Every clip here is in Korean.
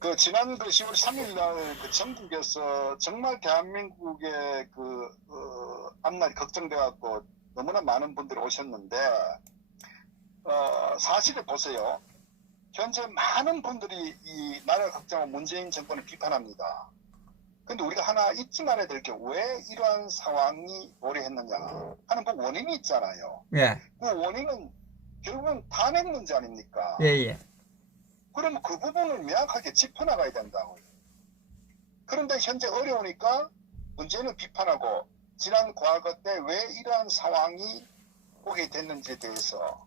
그 지난 그 10월 3일 날 그 전국에서 정말 대한민국의 앞날이 걱정돼 갖고 너무나 많은 분들이 오셨는데 사실을 보세요. 현재 많은 분들이 이 나라 걱정하고 문재인 정권을 비판합니다. 근데 우리가 하나 잊지 말아야 될 게 왜 이러한 상황이 오래했느냐 하는 그 원인이 있잖아요. 예, 그 원인은 결국은 탄핵 문제 아닙니까? 예, 예. 그럼 그 부분을 명확하게 짚어나가야 된다고요. 그런데 현재 어려우니까 문제는 비판하고 지난 과거 때 왜 이러한 상황이 오게 됐는지에 대해서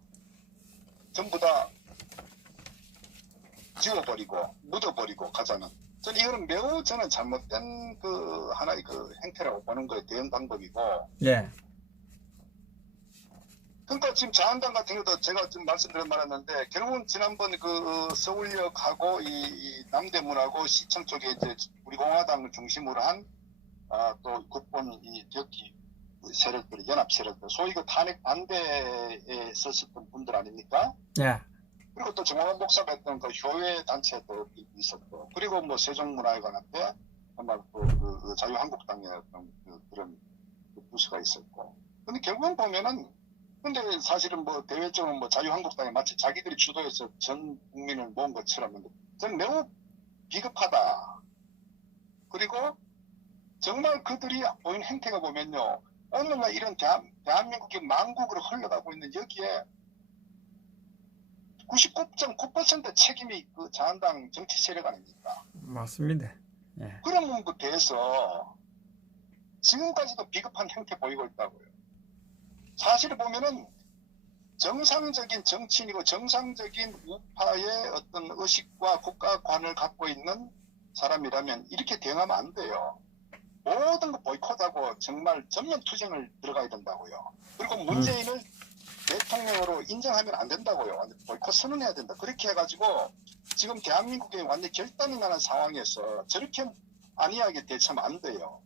전부 다 지워버리고 묻어버리고 가자는, 저는 이거는 매우 잘못된 그 하나의 그 행태라고 보는 거예요. 대응 방법이고. 예, 그러니까 지금 자한당 같은 경우도 제가 좀 말씀드려 말았는데 결국은 지난번 그 서울역하고 이 남대문하고 시청 쪽에 이제 우리 공화당을 중심으로 한 또 국본 이 벽기 세력들, 연합 세력들, 소위 그 탄핵 반대에 섰었던 분들 아닙니까? 예, 그리고 또 정광훈 목사가 했던 그 교회 단체도 있었고, 그리고 뭐 세종문화회관한테 아마 그 자유한국당의 어떤 그런 부서가 있었고. 근데 결국은 보면은, 근데 사실은 뭐 대외적으로 뭐 자유한국당이 마치 자기들이 주도해서 전 국민을 모은 것처럼 저는 매우 비겁하다. 그리고 정말 그들이 보인 행태가 보면요, 오늘날 이런 대한민국이 망국으로 흘러가고 있는 여기에 99.9% 책임이 그 자한당 정치 세력 아닙니까? 맞습니다. 예, 그런 부분에 대해서 지금까지도 비겁한 행태 보이고 있다고요. 사실을 보면은 정상적인 정치인이고 정상적인 우파의 어떤 의식과 국가관을 갖고 있는 사람이라면 이렇게 대응하면 안 돼요. 모든 거 보이콧하고 정말 전면 투쟁을 들어가야 된다고요. 그리고 문재인을 대통령으로 인정하면 안 된다고요. 보이콧 선언해야 된다. 그렇게 해가지고 지금 대한민국에 완전 결단이 나는 상황에서 저렇게 안이하게 대처하면 안 돼요.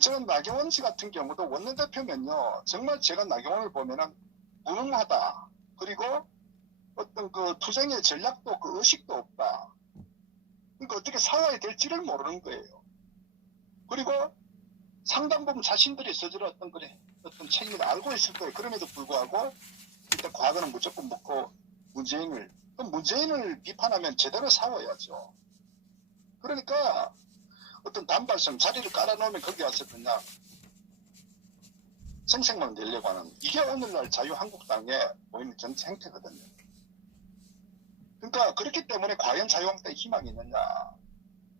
저는 나경원 씨 같은 경우도 원내대표면요, 정말 제가 나경원을 보면은 무능하다. 그리고 어떤 그 투쟁의 전략도 그 의식도 없다. 그러니까 어떻게 싸워야 될지를 모르는 거예요. 그리고 상당 부분 자신들이 스스로 어떤 책임을 알고 있을 거예요. 그럼에도 불구하고 일단 과거는 무조건 묻고 문재인을 비판하면 제대로 싸워야죠. 그러니까 어떤 단발성 자리를 깔아놓으면 거기 와서 그냥 생색만 내려고 하는, 이게 오늘날 자유한국당의 보이는 정치 행태거든요. 그러니까 그렇기 때문에 과연 자유한국당에 희망이 있느냐,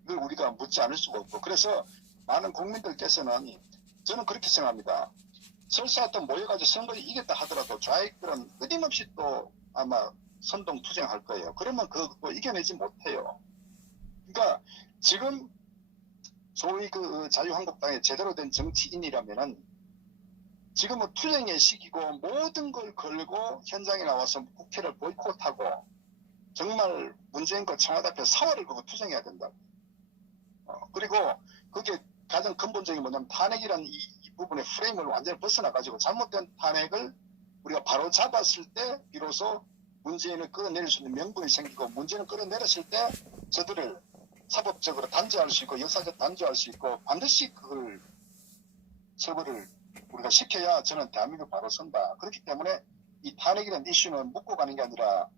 이걸 우리가 묻지 않을 수가 없고, 그래서 많은 국민들께서는 저는 그렇게 생각합니다. 설사 또 모여가지고 선거를 이겼다 하더라도 좌익들은 끊임없이 또 아마 선동 투쟁할 거예요. 그러면 그거 이겨내지 못해요. 그러니까 지금 소위 그 자유한국당의 제대로 된 정치인이라면은 지금은 투쟁의 시기고 모든 걸 걸고 현장에 나와서 국회를 보이콧하고 정말 문재인과 청와대 앞에 사활을 걸고 투쟁해야 된다. 그리고 그게 가장 근본적인 뭐냐면 탄핵이라는 이 부분의 프레임을 완전히 벗어나가지고 잘못된 탄핵을 우리가 바로 잡았을 때 비로소 문재인을 끌어내릴 수 있는 명분이 생기고, 문재인을 끌어내렸을 때 저들을 사법적으로 단죄할 수 있고 역사적 단죄할 수 있고 반드시 그걸 처벌을 우리가 시켜야 저는 대한민국 바로 선다. 그렇기 때문에 이 탄핵이라는 이슈는 묻고 가는 게 아니라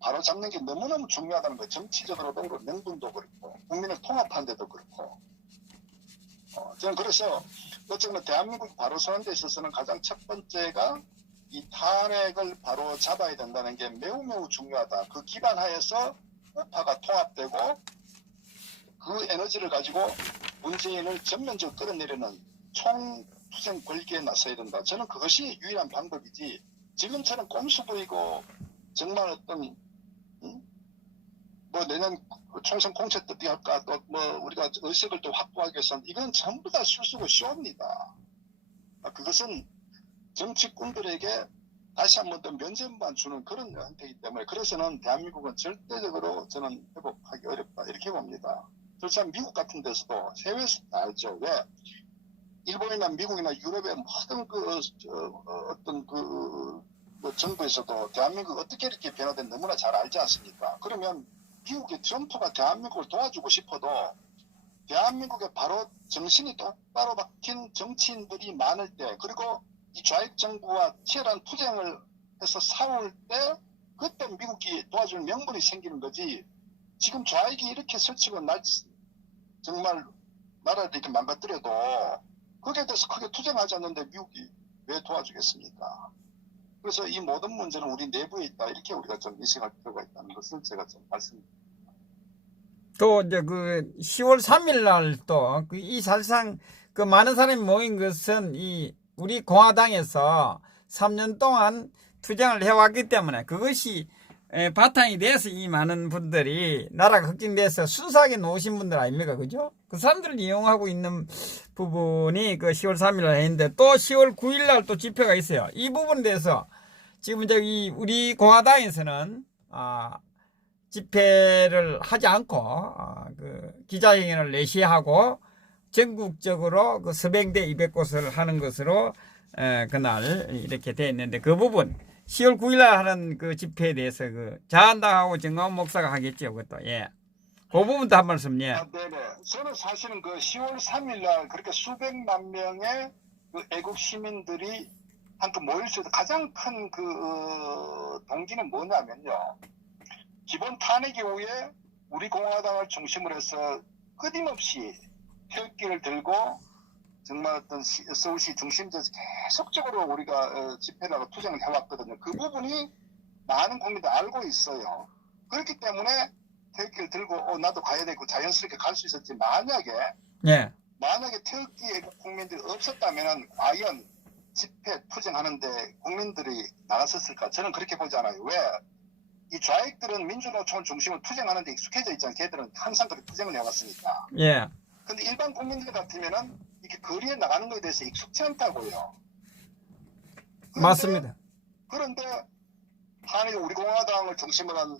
바로 잡는 게 너무너무 중요하다는 거예요. 정치적으로도 그렇고 명분도 그렇고 국민을 통합하는 데도 그렇고. 저는 그래서 어쩌면 대한민국 바로 서는 데 있어서는 가장 첫 번째가 이 탄핵을 바로 잡아야 된다는 게 매우 중요하다. 그 기반 하에서 우파가 통합되고 그 에너지를 가지고 문재인을 전면적으로 끌어내리는 총투쟁 권리에 나서야 된다. 저는 그것이 유일한 방법이지, 지금처럼 꼼수 부리고 정말 어떤 뭐 내년 총선 공채 때 할까, 또 뭐 우리가 의석을 또 확보하기 위해서는 이건 전부 다 술수고 쇼입니다. 그것은 정치꾼들에게 다시 한 번 더 면접만 주는 그런 형태이기 때문에, 그래서는 대한민국은 절대적으로 저는 회복하기 어렵다 이렇게 봅니다. 그래서 미국 같은 데서도 해외에서 다 알죠. 왜 일본이나 미국이나 유럽의 모든 어떤 뭐 정부에서도 대한민국 어떻게 이렇게 변화된 너무나 잘 알지 않습니까? 그러면 미국의 트럼프가 대한민국을 도와주고 싶어도 대한민국에 바로 정신이 똑바로 박힌 정치인들이 많을 때, 그리고 이 좌익 정부와 치열한 투쟁을 해서 싸울 때 그때 미국이 도와줄 명분이 생기는 거지. 지금 좌익이 이렇게 설치고 정말 나라를 이렇게 망가뜨려도 거기에 대해서 크게 투쟁하지 않는데 미국이 왜 도와주겠습니까? 그래서 이 모든 문제는 우리 내부에 있다, 이렇게 우리가 좀 인식할 필요가 있다는 것을 제가 좀 말씀드립니다. 또 이제 그 10월 3일 날 또 이 사실상 그 많은 사람이 모인 것은 이 우리 공화당에서 3년 동안 투쟁을 해왔기 때문에 그것이 바탕이 돼서 이 많은 분들이 나라가 걱정돼서 순수하게 놓으신 분들 아닙니까? 그죠? 그 사람들을 이용하고 있는 부분이 그 10월 3일 날 했는데 또 10월 9일 날 또 집회가 있어요. 이 부분에 대해서 지금 이제 우리 공화당에서는 집회를 하지 않고 그 기자회견을 내시하고 전국적으로 그 서병대 200곳을 하는 것으로 그날 이렇게 돼 있는데 그 부분 10월 9일 날 하는 그 집회에 대해서 그 자한당하고 정광훈 목사가 하겠죠. 그것도 예. 그 부분도 한 말씀 예. 네네. 저는 사실은 그 10월 3일 날 그렇게 수백만 명의 그 애국 시민들이 한껏 모일 수 있는 가장 큰 그 동기는 뭐냐면요. 기본 탄핵 이후에 우리 공화당을 중심으로 해서 끊임없이 태극기를 들고 정말 어떤 서울시 중심지에서 계속적으로 우리가 집회를 하고 투쟁을 해왔거든요. 그 부분이 많은 국민들이 알고 있어요. 그렇기 때문에 태극기를 들고 나도 가야 되고 자연스럽게 갈 수 있었지. 만약에 태극기 애국 국민들이 없었다면 과연 집회 투쟁하는데 국민들이 나갔었을까? 저는 그렇게 보지 않아요. 왜? 이 좌익들은 민주노총을 중심으로 투쟁하는데 익숙해져 있잖아요. 걔들은 항상 그렇게 투쟁을 해왔으니까. 예. 근데 일반 국민들 같으면은 이렇게 거리에 나가는 것에 대해서 익숙치 않다고요. 맞습니다. 그런데 한일 우리 공화당을 중심으로 한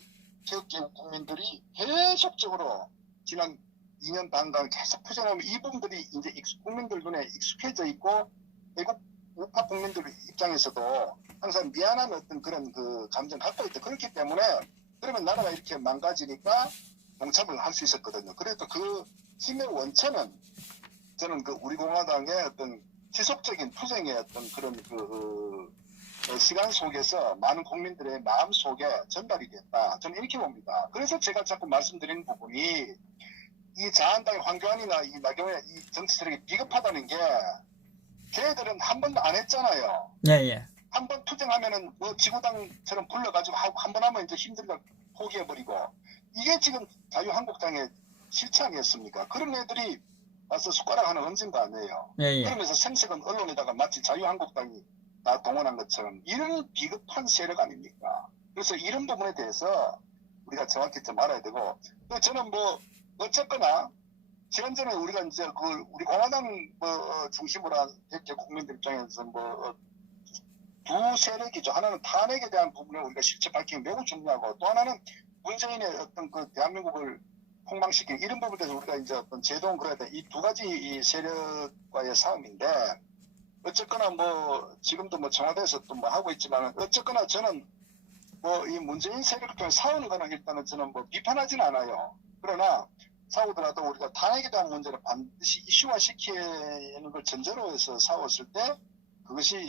태극기 국민들이 계속적으로 지난 2년 반간 계속 투쟁하면 이 부분들이 이제 국민들 눈에 익숙해져 있고 외국 우파 국민들 입장에서도 항상 미안한 어떤 그런 그 감정 갖고 있다. 그렇기 때문에 그러면 나라가 이렇게 망가지니까 봉참을 할 수 있었거든요. 그래도 그 힘의 원천은 저는 그 우리 공화당의 어떤 지속적인 투쟁의 어떤 그런 그 시간 속에서 많은 국민들의 마음 속에 전달이 됐다. 저는 이렇게 봅니다. 그래서 제가 자꾸 말씀드리는 부분이 이 자한당의 황교안이나 이 나경원의 이 정치 세력이 비겁하다는 게 걔들은 한 번도 안 했잖아요. 예. 한 번 투쟁하면은 뭐 지구당처럼 불러가지고 한 번 하면 이제 힘들다 포기해버리고 이게 지금 자유한국당의 실체 아니었습니까? 그런 애들이 와서 숟가락 하나 얹은 거 아니에요. 예. 그러면서 생색은 언론에다가 마치 자유한국당이 다 동원한 것처럼 이런 비겁한 세력 아닙니까? 그래서 이런 부분에 대해서 우리가 정확히 좀 알아야 되고 저는 뭐 어쨌거나 지난 전에 우리가 이제 그 우리 공화당 중심으로 한 대체 국민들 입장에서 두 세력이죠. 하나는 탄핵에 대한 부분을 우리가 실체 밝히기 매우 중요하고 또 하나는 문재인의 어떤 그 대한민국을 폭망시킨 이런 부분에 대해서 우리가 이제 어떤 제동을 그려야 돼. 이 두 가지 이 세력과의 싸움인데 어쨌거나 뭐 지금도 뭐 청와대에서 또 뭐 하고 있지만 어쨌거나 저는 뭐 이 문재인 세력과 싸우는 거는 일단은 저는 뭐 비판하지는 않아요. 그러나 싸우더라도 우리가 탄핵에 대한 문제를 반드시 이슈화시키는 걸 전제로 해서 싸웠을 때 그것이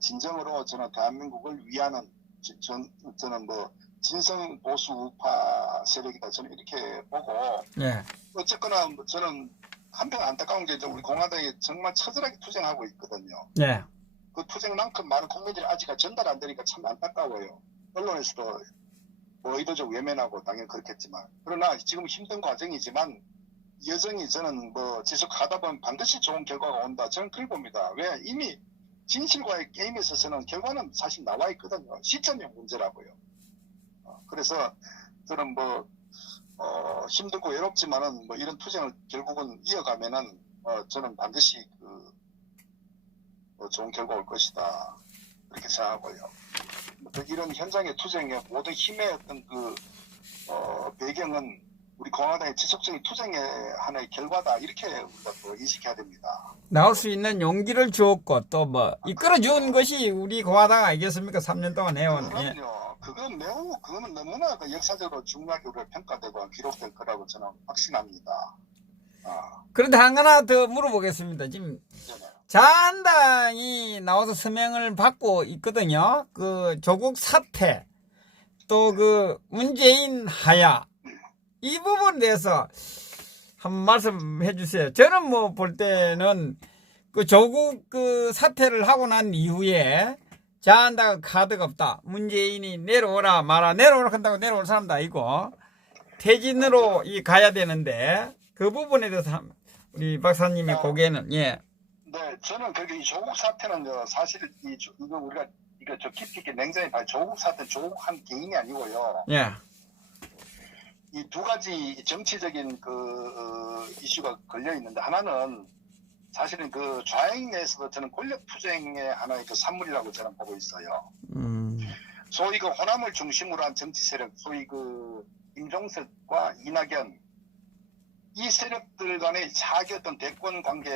진정으로 저는 대한민국을 위하는 저는 뭐 진성 보수 우파 세력이다 저는 이렇게 보고 어쨌거나 뭐 저는 한편 안타까운 게 우리 공화당이 정말 처절하게 투쟁하고 있거든요. 그 투쟁만큼 많은 국민들이 아직 전달 안 되니까 참 안타까워요. 언론에서도 뭐 의도적 외면하고 당연히 그렇겠지만 그러나 지금 힘든 과정이지만 여전히 저는 뭐 지속하다 보면 반드시 좋은 결과가 온다. 저는 그걸 봅니다. 왜? 이미 진실과의 게임에 있어서는 결과는 사실 나와 있거든요. 시점의 문제라고요. 그래서 저는 뭐 힘들고 외롭지만은 뭐 이런 투쟁을 결국은 이어가면은 저는 반드시 좋은 결과 올 것이다. 그렇게 생각하고요. 이런 현장의 투쟁의 모든 힘의 어떤 배경은 우리 공화당의 지속적인 투쟁의 하나의 결과다. 이렇게 우리가 또 인식해야 됩니다. 나올 수 있는 용기를 주었고 또 뭐 이끌어 준 것이 우리 공화당 아니겠습니까? 3년 동안 해온. 그럼요. 그거는 너무나 그 역사적으로 중요하게 우리가 평가되고 기록될 거라고 저는 확신합니다. 그런데 하나 더 물어보겠습니다. 지금 네네. 자한당이 나와서 서명을 받고 있거든요. 그 조국 사퇴, 또 그 문재인 하야, 이 부분에 대해서 한번 말씀해 주세요. 저는 뭐 볼 때는 그 조국 그 사퇴를 하고 난 이후에 자한당 카드가 없다. 문재인이 내려오라 마라. 내려오라 한다고 내려올 사람도 아니고 퇴진으로 가야 되는데 그 부분에 대해서 우리 박사님의 고개는 예. 네, 저는 이 조국 사태는 사실 이거 우리가 저 깊이 있게 냉정히 봐요. 조국 사태 조국 한 개인이 아니고요. 예. 이 두 가지 정치적인 이슈가 걸려 있는데 하나는 사실은 그 좌익 내에서도 저는 권력 투쟁의 하나의 그 산물이라고 저는 보고 있어요. 소위 그 호남을 중심으로 한 정치 세력, 소위 그 임종석과 이낙연 이 세력들 간의 차기 어떤 대권 관계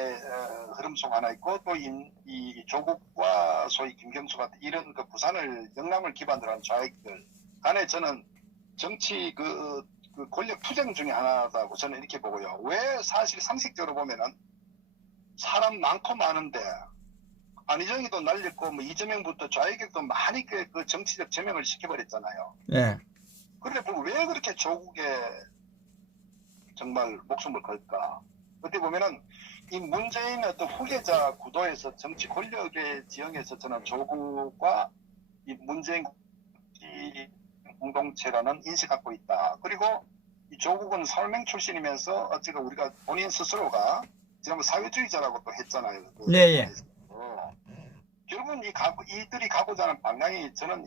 흐름 속 하나 있고 또 이 조국과 소위 김경수 같은 이런 그 부산을 영남을 기반으로 한 좌익들 간에 저는 정치 그 권력 투쟁 중에 하나다고 저는 이렇게 보고요. 왜 사실 상식적으로 보면은 사람 많고 많은데 안희정이도 날렸고 뭐 이재명부터 좌익에도 많이 그 정치적 제명을 시켜버렸잖아요. 예. 그런데 왜 그렇게 조국에 정말 목숨을 걸까? 어떻게 보면은 이 문재인의 어떤 후계자 구도에서 정치 권력의 지형에서 저는 조국과 이 문재인 공동체라는 인식 갖고 있다. 그리고 이 조국은 설맹 출신이면서 어찌가 우리가 본인 스스로가 지금 사회주의자라고 또 했잖아요. 네. 결국은 이들이 가고자 하는 방향이 저는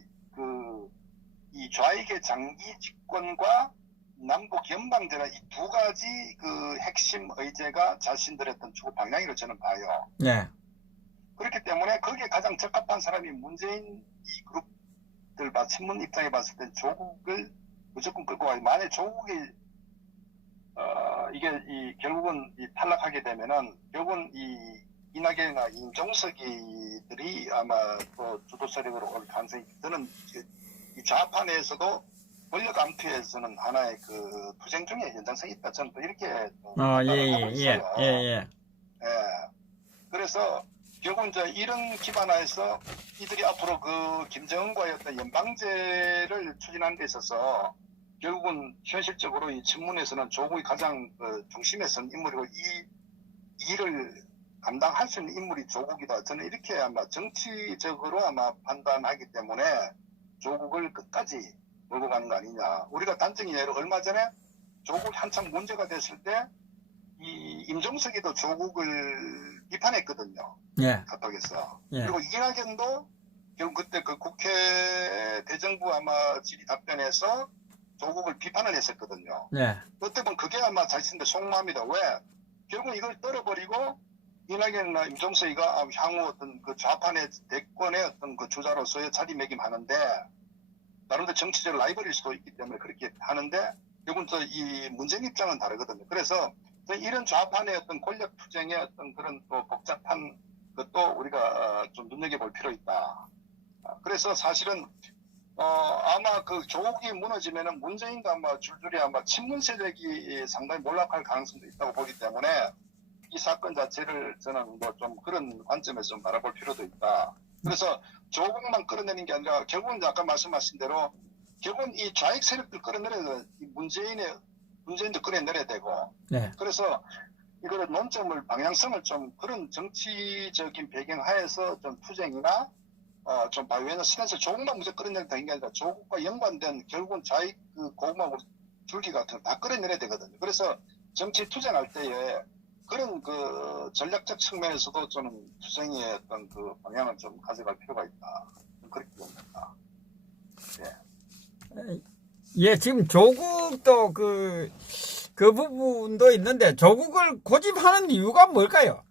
이 좌익의 장기 집권과 남북 연방제라 이 두 가지 그 핵심 의제가 자신들의 어떤 주 방향이라고 저는 봐요. 네. 그렇기 때문에 거기에 가장 적합한 사람이 문재인 이 그룹들 친문 입장에 봤을 때 조국을 무조건 끌고 가요. 만약에 조국이 이게 결국은 탈락하게 되면은 결국은 이낙연이나 임종석이들이 아마 주도 세력으로 올 가능성이 저는 이 좌파 내에서도 권력 암투에서는 하나의 그 투쟁 중에 연장성이 있다. 저는 또 이렇게 하고 있어요. 예. 그래서 결국 이제 이런 기반하에서 이들이 앞으로 그 김정은과의 어떤 연방제를 추진하는 데 있어서 결국은 현실적으로 이 친문에서는 조국이 가장 중심에 선 인물이고 이 일을 감당할 수 있는 인물이 조국이다. 저는 이렇게 아마 정치적으로 아마 판단하기 때문에 조국을 끝까지 몰고 가는 거 아니냐. 우리가 단적인 예로 얼마 전에 조국이 한참 문제가 됐을 때 이 임종석이도 조국을 비판했거든요. 예. 카톡에서. 예. 그리고 이낙연도 결국 그때 그 국회 대정부 아마 질의 답변에서 조국을 비판을 했었거든요. 예. 그때 보면 그게 아마 자신들 속마음이다. 왜? 결국 이걸 떨어버리고 이낙연이나 임종석이가 향후 어떤 그 좌판의 대권의 어떤 그 주자로서의 자리매김하는데 나름대로 정치적 라이벌일 수도 있기 때문에 그렇게 하는데 결국은 이 문재인 입장은 다르거든요. 그래서 이런 좌판의 어떤 권력 투쟁의 어떤 그런 또 복잡한 것도 우리가 좀 눈여겨볼 필요 있다. 그래서 사실은 아마 그 조국이 무너지면은 문재인도 아마 줄줄이 아마 친문 세력이 상당히 몰락할 가능성도 있다고 보기 때문에 이 사건 자체를 저는 뭐 좀 그런 관점에서 좀 바라볼 필요도 있다. 그래서 조국만 끌어내는 게 아니라 결국은 아까 말씀하신 대로 결국은 이 좌익 세력들 끌어내려야 문재인도 끌어내려야 되고 네. 그래서 이거를 논점을 방향성을 좀 그런 정치적인 배경 하에서 좀 투쟁이나 좀 왜냐면 신에서 조국만 무조건 끌어내는 게 아니라 조국과 연관된 결국은 좌익 그 고구마 줄기 같은 거 다 끌어내려야 되거든요. 그래서 정치 투쟁할 때에 그런 그 전략적 측면에서도 좀 투쟁의 어떤 그 방향을 좀 가져갈 필요가 있다. 그렇게 봅니다. 예. 예, 지금 조국도 그 부분도 있는데 조국을 고집하는 이유가 뭘까요?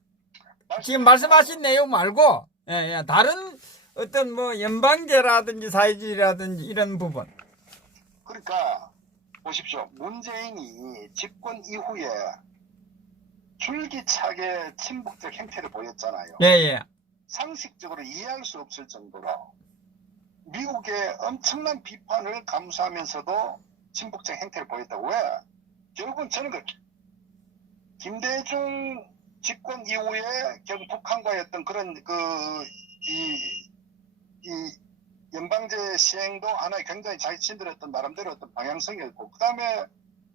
지금 말씀하신 내용 말고, 예, 다른 어떤 뭐 연방제라든지 사회주의라든지 이런 부분. 그러니까 보십시오. 문재인이 집권 이후에 줄기차게 친북적 행태를 보였잖아요. 예, 예. 상식적으로 이해할 수 없을 정도로. 미국의 엄청난 비판을 감수하면서도 친북적 행태를 보였다고. 왜? 결국은 저는 김대중 집권 이후에 결국 북한과의 어떤 그런 이 연방제 시행도 하나의 굉장히 자신들의 어떤 나름대로 어떤 방향성이었고, 그 다음에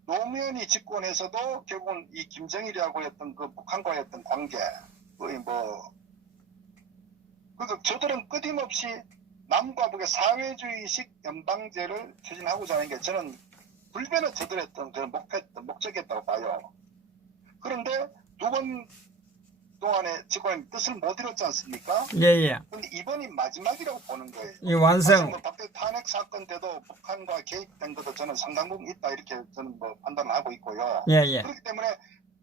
노무현이 집권해서도 결국은 이 김정일이하고 어떤 그 북한과의 어떤 관계, 거의 뭐, 그러니까 저들은 끊임없이 남과 북의 사회주의식 연방제를 추진하고자 하는 게 저는 불변의 저들의 어떤 그런 목적이었다고 봐요. 그런데 두 번 동안에 집권의 뜻을 못 이뤘지 않습니까? 예예. 근데 이번이 마지막이라고 보는 거예요. 이 완성. 뭐 박대 탄핵 사건 때도 북한과 개입된 것도 저는 상당 부분 있다 이렇게 저는 뭐 판단을 하고 있고요. 예예. 그렇기 때문에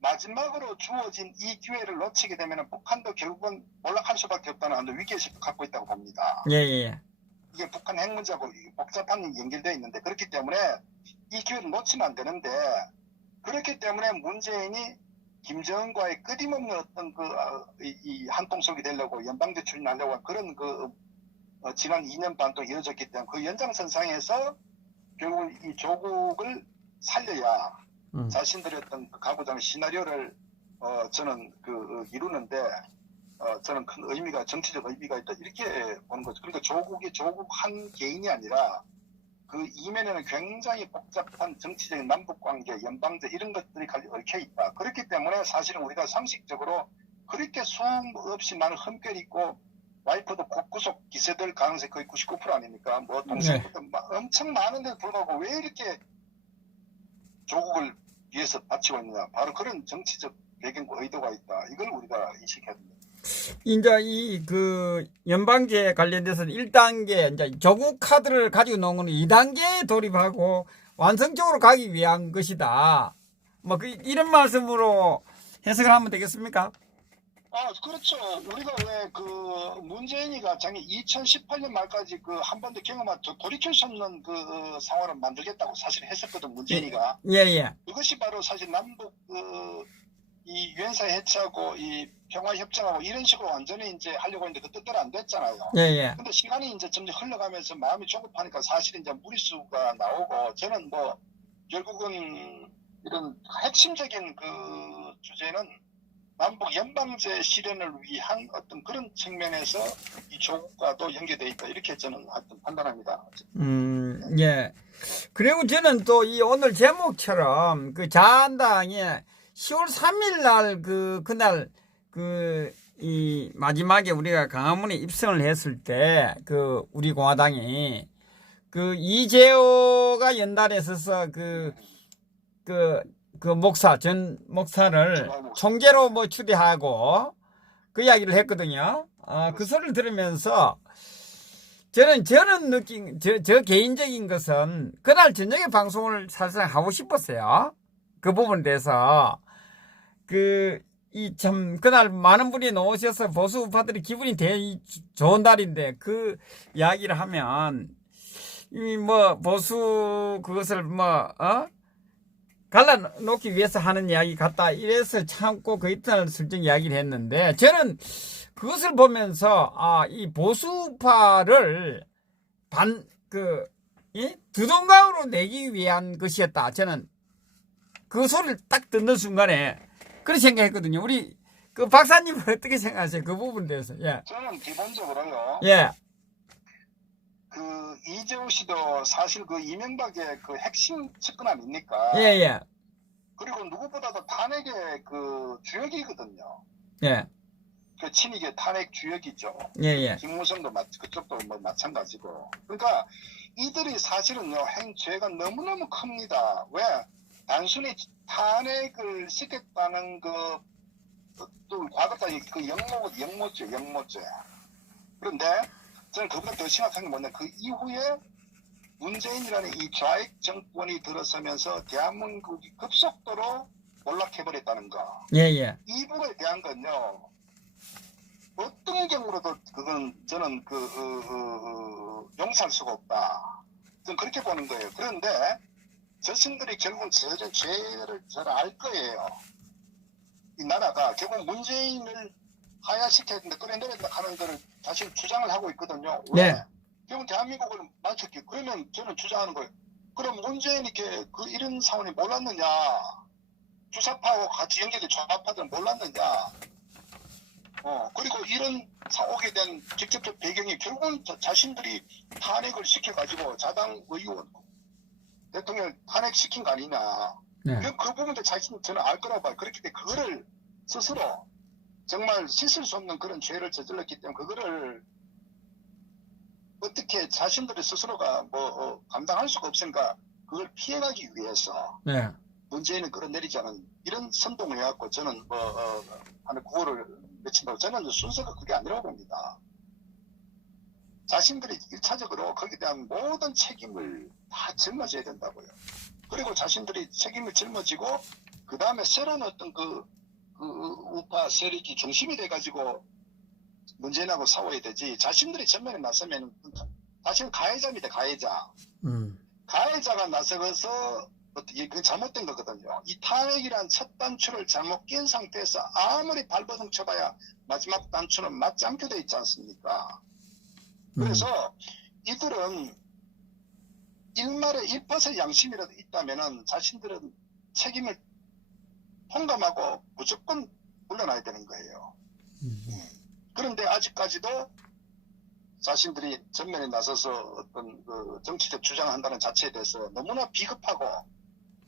마지막으로 주어진 이 기회를 놓치게 되면 북한도 결국은 몰락할 수밖에 없다는 위기의식을 갖고 있다고 봅니다. 예예. 이게 북한 핵 문제하고 복잡한 연결되어 있는데, 그렇기 때문에 이 기회를 놓치면 안 되는데, 그렇기 때문에 문재인이 김정은과의 끊임없는 어떤 이 한통속이 되려고 연방제 추진하려고 그런 지난 2년 반 동안 이어졌기 때문에 그 연장선상에서 결국 이 조국을 살려야 자신들의 어떤 가고자 하는 시나리오를 저는 이루는데 저는 큰 의미가, 정치적 의미가 있다 이렇게 보는 거죠. 그러니까 조국이 조국 한 개인이 아니라 그 이면에는 굉장히 복잡한 정치적인 남북관계, 연방제 이런 것들이 얽혀 있다. 그렇기 때문에 사실은 우리가 상식적으로 그렇게 수없이 많은 흠결이 있고 와이프도 구속 기소될 가능성이 거의 99% 아닙니까? 뭐 동생부터 엄청 많은데도 불구하고 왜 이렇게 조국을 위해서 바치고 있느냐. 바로 그런 정치적 배경과 의도가 있다. 이걸 우리가 인식해야 됩니다. 이제 연방제 관련돼서는 1단계 이제 조국 카드를 가지고 놓은 건 2단계에 돌입하고 완성적으로 가기 위한 것이다. 뭐 이런 말씀으로 해석을 하면 되겠습니까? 그렇죠. 우리가 왜 문재인이가 작년 2018년 말까지 한 번도 경험한 돌이킬 수 없는 상황을 만들겠다고 사실 했었거든, 문재인이가. 예예. 이것이 바로 사실 남북 이 유엔사 해체하고 이 평화 협정하고 이런 식으로 완전히 이제 하려고 했는데 그 뜻대로 안 됐잖아요. 예예. 근데 시간이 이제 점점 흘러가면서 마음이 조급하니까 사실 이제 무리수가 나오고, 저는 뭐 결국은 이런 핵심적인 주제는 남북 연방제 실현을 위한 어떤 그런 측면에서 이 조국과도 연계되어 있다 이렇게 저는 하여튼 판단합니다. 예. 그리고 저는 또 이 오늘 제목처럼 자한당에 10월 3일 날 그날 이 마지막에 우리가 강화문에 입성을 했을 때 우리 공화당이 이재호가 연달에 서서 전 목사를 총재로 뭐 추대하고 그 이야기를 했거든요. 그 소리를 들으면서 저는 느낀 저 개인적인 것은 그날 저녁에 방송을 사실상 하고 싶었어요. 그 부분에 대해서 그날 많은 분이 나오셔서 보수 우파들이 기분이 되게 좋은 날인데 그 이야기를 하면 보수 그것을 갈라놓기 위해서 하는 이야기 같다. 이래서 참고 그 이튿날 슬쩍 이야기를 했는데, 저는 그것을 보면서 이 보수파를 두동강으로 내기 위한 것이었다. 저는 그 소리를 딱 듣는 순간에 그렇게 생각했거든요. 우리 박사님은 어떻게 생각하세요? 그 부분에 대해서. 예. 저는 기본적으로요. 예. 이재호 씨도 사실 이명박의 핵심 측근 아닙니까? 예예. 그리고 누구보다도 탄핵의 주역이거든요. 예. 친이계 탄핵 주역이죠. 예예. 김무성도 그쪽도 뭐 마찬가지고. 그러니까 이들이 사실은요 행죄가 너무너무 큽니다. 왜? 단순히 탄핵을 시켰다는 또 과거다 영모죄. 그런데 저는 그보다 더 심각한 게 뭐냐, 그 이후에 문재인이라는 이 좌익 정권이 들어서면서 대한민국이 급속도로 몰락해버렸다는 거. 예예. 이 부분에 대한 건요 어떤 경우로도 저는 용서할 수가 없다. 저는 그렇게 보는 거예요. 그런데 자신들이 결국은 죄를 잘 알 거예요. 이 나라가 결국 문재인을 하야시켜야 된다, 끌어내린다 하는 거를 다시 주장을 하고 있거든요. 왜? 네. 결국 대한민국을 맞췄기. 그러면 저는 주장하는 거예요. 그럼 문재인이 이런 상황이 몰랐느냐? 주사파하고 같이 연결된 좌파들은 몰랐느냐? 그리고 이런 사옥에 대한 직접적 배경이 결국은 자신들이 탄핵을 시켜가지고 자당 의원 대통령을 탄핵시킨 거 아니냐. 네. 그 부분도 저는 알 거라고 봐요. 그렇기 때문에 그거를 스스로 정말 씻을 수 없는 그런 죄를 저질렀기 때문에 그거를 어떻게 자신들의 스스로가 감당할 수가 없으니까 그걸 피해가기 위해서 네. 문재인은 끌어내리지 않은 이런 선동을 해갖고 저는 하는 구호를 외친다고 저는 순서가 그게 아니라고 봅니다. 자신들이 1차적으로 거기에 대한 모든 책임을 다 짊어져야 된다고요. 그리고 자신들이 책임을 짊어지고 그 다음에 새로운 어떤 그 우파 세력이 중심이 돼가지고 문재인하고 싸워야 되지. 자신들이 전면에 나서면 사실은 가해자입니다. 가해자. 가해자가 나서서 그 잘못된 거거든요. 이 탄핵이란 첫 단추를 잘못 낀 상태에서 아무리 발버둥 쳐봐야 마지막 단추는 맞지 않게 돼 있지 않습니까? 그래서 이들은 일말에 1% 양심이라도 있다면은 자신들은 책임을 통감하고 무조건 물러나야 되는 거예요. 그런데 아직까지도 자신들이 전면에 나서서 어떤 그 정치적 주장한다는 자체에 대해서 너무나 비겁하고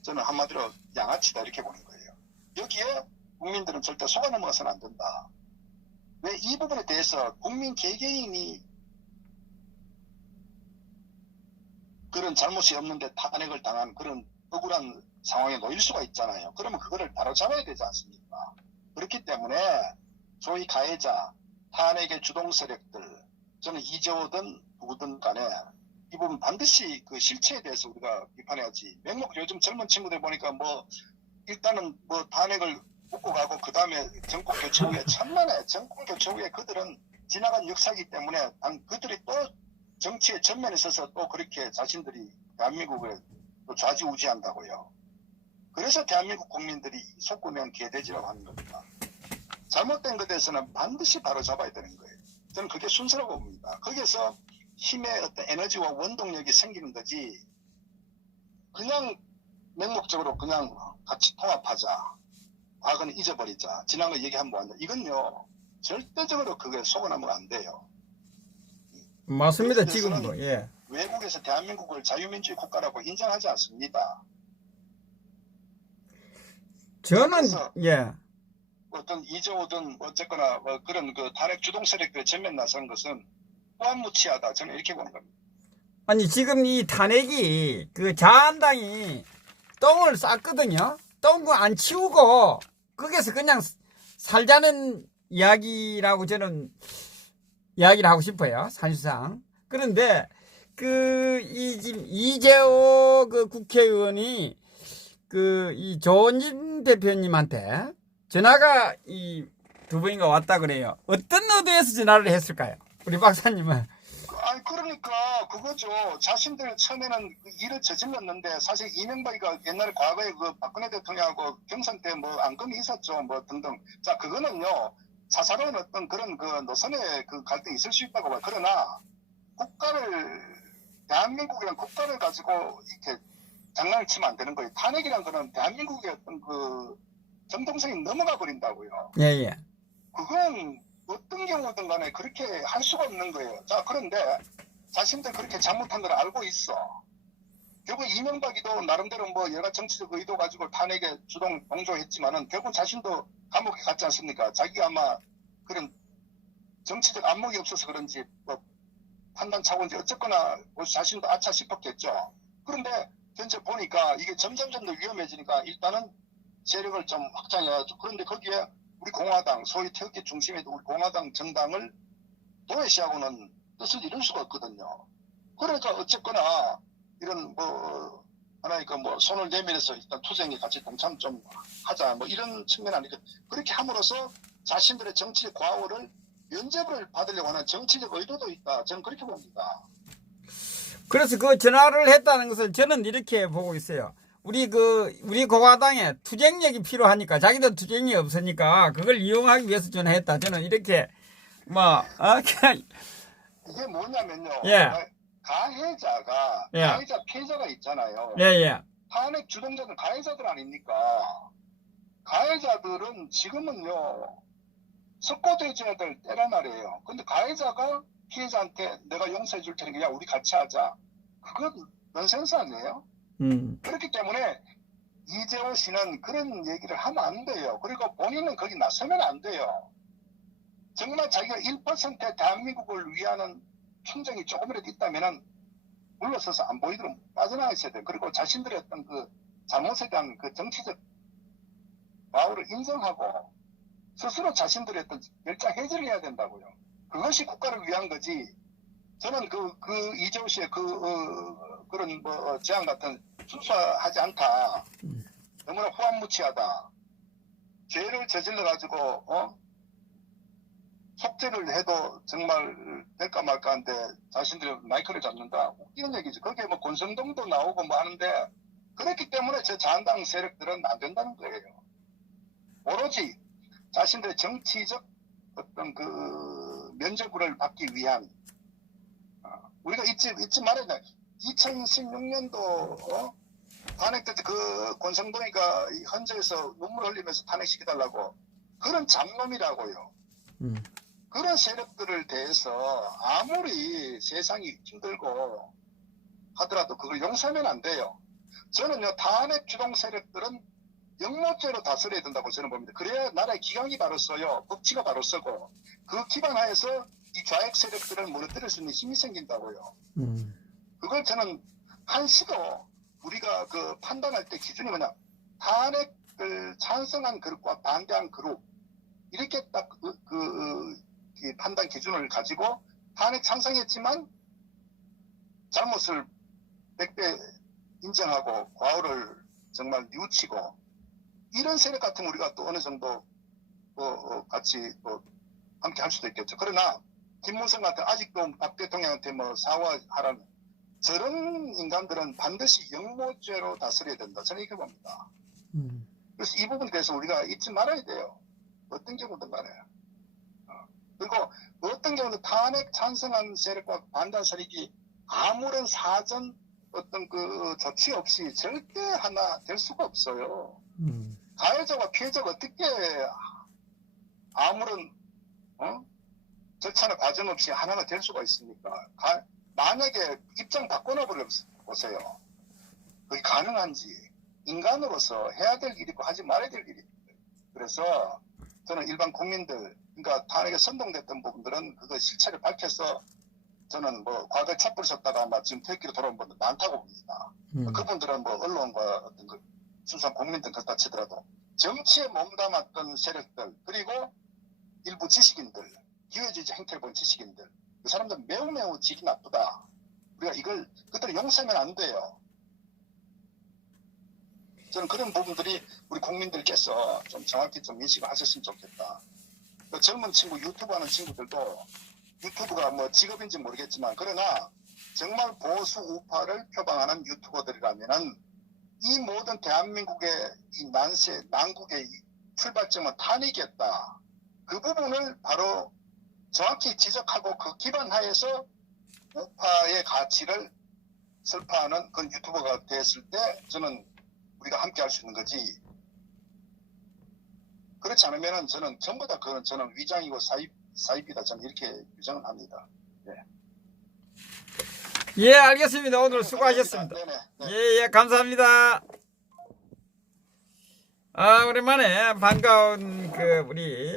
저는 한마디로 양아치다 이렇게 보는 거예요. 여기에 국민들은 절대 속아 넘어가서는 안 된다. 왜 이 부분에 대해서 국민 개개인이 그런 잘못이 없는데 탄핵을 당한 그런 억울한 상황에 놓일 수가 있잖아요. 그러면 그거를 바로잡아야 되지 않습니까? 그렇기 때문에 소위 가해자, 탄핵의 주동 세력들, 저는 이재호든 누구든 간에 이 부분 반드시 그 실체에 대해서 우리가 비판해야지. 맹목 요즘 젊은 친구들 보니까 일단은 탄핵을 묻고 가고 그 다음에 정권 교체 후에 천만에 정권 교체 후에 그들은 지나간 역사이기 때문에 그들이 또 정치의 전면에 서서 또 그렇게 자신들이 대한민국을 또 좌지우지한다고요. 그래서 대한민국 국민들이 속구면 개돼지라고 하는 겁니다. 잘못된 것에 대해서는 반드시 바로 잡아야 되는 거예요. 저는 그게 순서라고 봅니다. 거기에서 힘의 어떤 에너지와 원동력이 생기는 거지 그냥 맹목적으로 그냥 같이 통합하자. 과거는 잊어버리자. 지난 거 얘기하면 뭐하냐. 이건요. 절대적으로 그게 속아나면 안 돼요. 맞습니다. 지금도. 예. 외국에서 대한민국을 자유민주주의 국가라고 인정하지 않습니다. 저는 예. 어떤 이재호든 어쨌거나 그런 그 탄핵 주동 세력들의 전면 나서는 것은 무한무치하다. 저는 이렇게 보는 겁니다. 아니 지금 이 탄핵이 그 자한당이 똥을 쌌거든요. 똥을 안 치우고 거기서 그냥 살자는 이야기라고 저는 이야기를 하고 싶어요. 사실상. 그런데 지금 이재호 그 국회의원이 이 조원진 대표님한테 전화가 이 두 번인가 왔다 그래요. 어떤 의도에서 전화를 했을까요? 우리 박사님은. 아니 그러니까 그거죠. 자신들 처음에는 일을 저질렀는데 사실 이명박이가 옛날에 과거에 그 박근혜 대통령하고 경선 때 안건이 있었죠. 등등. 자 그거는요. 사사로운 어떤 그런 그 노선의 그 갈등이 있을 수 있다고 봐요. 그러나 대한민국이란 국가를 가지고 이렇게 장난을 치면 안 되는 거예요. 탄핵이란 거는 대한민국의 어떤 그 정통성이 넘어가 버린다고요. 예. 그건 어떤 경우든 간에 그렇게 할 수가 없는 거예요. 자, 그런데 자신들 그렇게 잘못한 걸 알고 있어. 결국 이명박이도 나름대로 여러 정치적 의도 가지고 탄핵에 주동 동조했지만은 결국 자신도 감옥에 갔지 않습니까? 자기가 아마 그런 정치적 안목이 없어서 그런지 판단 착오인지 어쨌거나 자신도 아차 싶었겠죠. 그런데 현재 보니까 이게 점점 더 위험해지니까 일단은 세력을 좀 확장해야죠. 그런데 거기에 우리 공화당, 소위 태극기 중심의 우리 공화당 정당을 도외시하고는 뜻을 이룰 수가 없거든요. 그러니까 어쨌거나 이런 하나의 손을 내밀어서 일단 투쟁에 같이 동참 좀 하자 이런 측면 아니까 그렇게 함으로써 자신들의 정치적 과오를 면죄부를 받으려고 하는 정치적 의도도 있다. 저는 그렇게 봅니다. 그래서 그 전화를 했다는 것을 저는 이렇게 보고 있어요. 우리 공화당에 투쟁력이 필요하니까 자기도 투쟁력이 없으니까 그걸 이용하기 위해서 전화했다. 저는 이렇게 그냥 이게 뭐냐면요. 예. 가해자가 예. 가해자 피해자가 있잖아요. 예. 탄핵 주동자는 가해자들 아닙니까? 가해자들은 지금은요 석고돼줘야 될 때란 말이에요. 근데 가해자가 피해자한테 내가 용서해 줄 테니까 야 우리 같이 하자. 그건 넌센스 아니에요? 그렇기 때문에 이재호 씨는 그런 얘기를 하면 안 돼요. 그리고 본인은 거기 나서면 안 돼요. 정말 자기가 1%의 대한민국을 위하는 충정이 조금이라도 있다면은 물러서서 안 보이도록 빠져나가 있어야 돼요. 그리고 자신들의 어떤 그 잘못에 대한 그 정치적 바울을 인정하고 스스로 자신들의 어떤 결장 해지를 해야 된다고요. 그것이 국가를 위한 거지. 저는 그 이재호 씨의 그런 뭐 제안 같은 순수하지 않다. 너무나 후한무치하다. 죄를 저질러 가지고 속죄를 해도 정말 될까 말까 한데 자신들이 마이크를 잡는다. 웃기는 얘기죠. 거기에 뭐 권성동도 나오고 뭐 하는데 그렇기 때문에 저 자한당 세력들은 안 된다는 거예요. 오로지 자신들의 정치적 어떤 그 면죄부를 받기 위한 우리가 잊지 말아야 돼. 2016년도 탄핵 때 그 권성동이가 헌재에서 눈물 흘리면서 탄핵시켜달라고 그런 잡놈이라고요. 그런 세력들을 대해서 아무리 세상이 힘들고 하더라도 그걸 용서하면 안 돼요. 저는요 탄핵 주동 세력들은 영모죄로 다스려야 된다고 저는 봅니다. 그래야 나라의 기강이 바로 서요. 법치가 바로 서고 그 기반 하에서 이 좌익 세력들을 무너뜨릴 수 있는 힘이 생긴다고요. 그걸 저는 한시도 우리가 그 판단할 때 기준이 뭐냐 탄핵을 찬성한 그룹과 반대한 그룹 이렇게 딱 그 판단 기준을 가지고 탄핵 찬성했지만 잘못을 100배 인정하고 과오를 정말 뉘우치고 이런 세력 같으면 우리가 또 어느 정도 같이 또 함께 할 수도 있겠죠. 그러나 김무성 같은 아직도 박 대통령한테 뭐 사과하라는 저런 인간들은 반드시 영모죄로 다스려야 된다. 저는 이렇게 봅니다. 그래서 이 부분에 대해서 우리가 잊지 말아야 돼요. 어떤 경우든 간에. 그리고 어떤 경우는 탄핵 찬성한 세력과 반대한 세력이 아무런 사전 어떤 그 조치 없이 절대 하나 될 수가 없어요. 가해자와 피해자가 어떻게 아무런 절차나 과정 없이 하나가 될 수가 있습니까? 만약에 입장 바꿔놔 보세요. 그게 가능한지 인간으로서 해야 될 일이고 하지 말아야 될 일입니다. 그래서 저는 일반 국민들 그러니까 탄핵에 선동됐던 부분들은 그거 실체를 밝혀서 저는 뭐 과거에 촛불 섰다가 아마 지금 퇴기로 돌아온 분들 많다고 봅니다. 그분들은 뭐 언론과 어떤 그 순수한 국민들 그렇다 치더라도 정치에 몸담았던 세력들 그리고 일부 지식인들 기회주의 행태를 본 지식인들 그 사람들 매우 질이 나쁘다. 우리가 이걸 그들을 용서하면 안 돼요. 저는 그런 부분들이 우리 국민들께서 좀 정확히 좀 인식을 하셨으면 좋겠다. 그 젊은 친구 유튜브 하는 친구들도 유튜브가 뭐 직업인지 모르겠지만 그러나 정말 보수 우파를 표방하는 유튜버들이라면은 이 모든 대한민국의 이 난국의 이 출발점은 탄핵이었다. 그 부분을 바로 정확히 지적하고 그 기반 하에서 우파의 가치를 설파하는 그런 유튜버가 됐을 때 저는 우리가 함께 할 수 있는 거지. 그렇지 않으면은 저는 전부 다 그건 저는 위장이고 사입이다. 저는 이렇게 규정을 합니다. 네. 예, 알겠습니다. 오늘 수고하셨습니다. 네네. 예, 감사합니다. 오랜만에 반가운 우리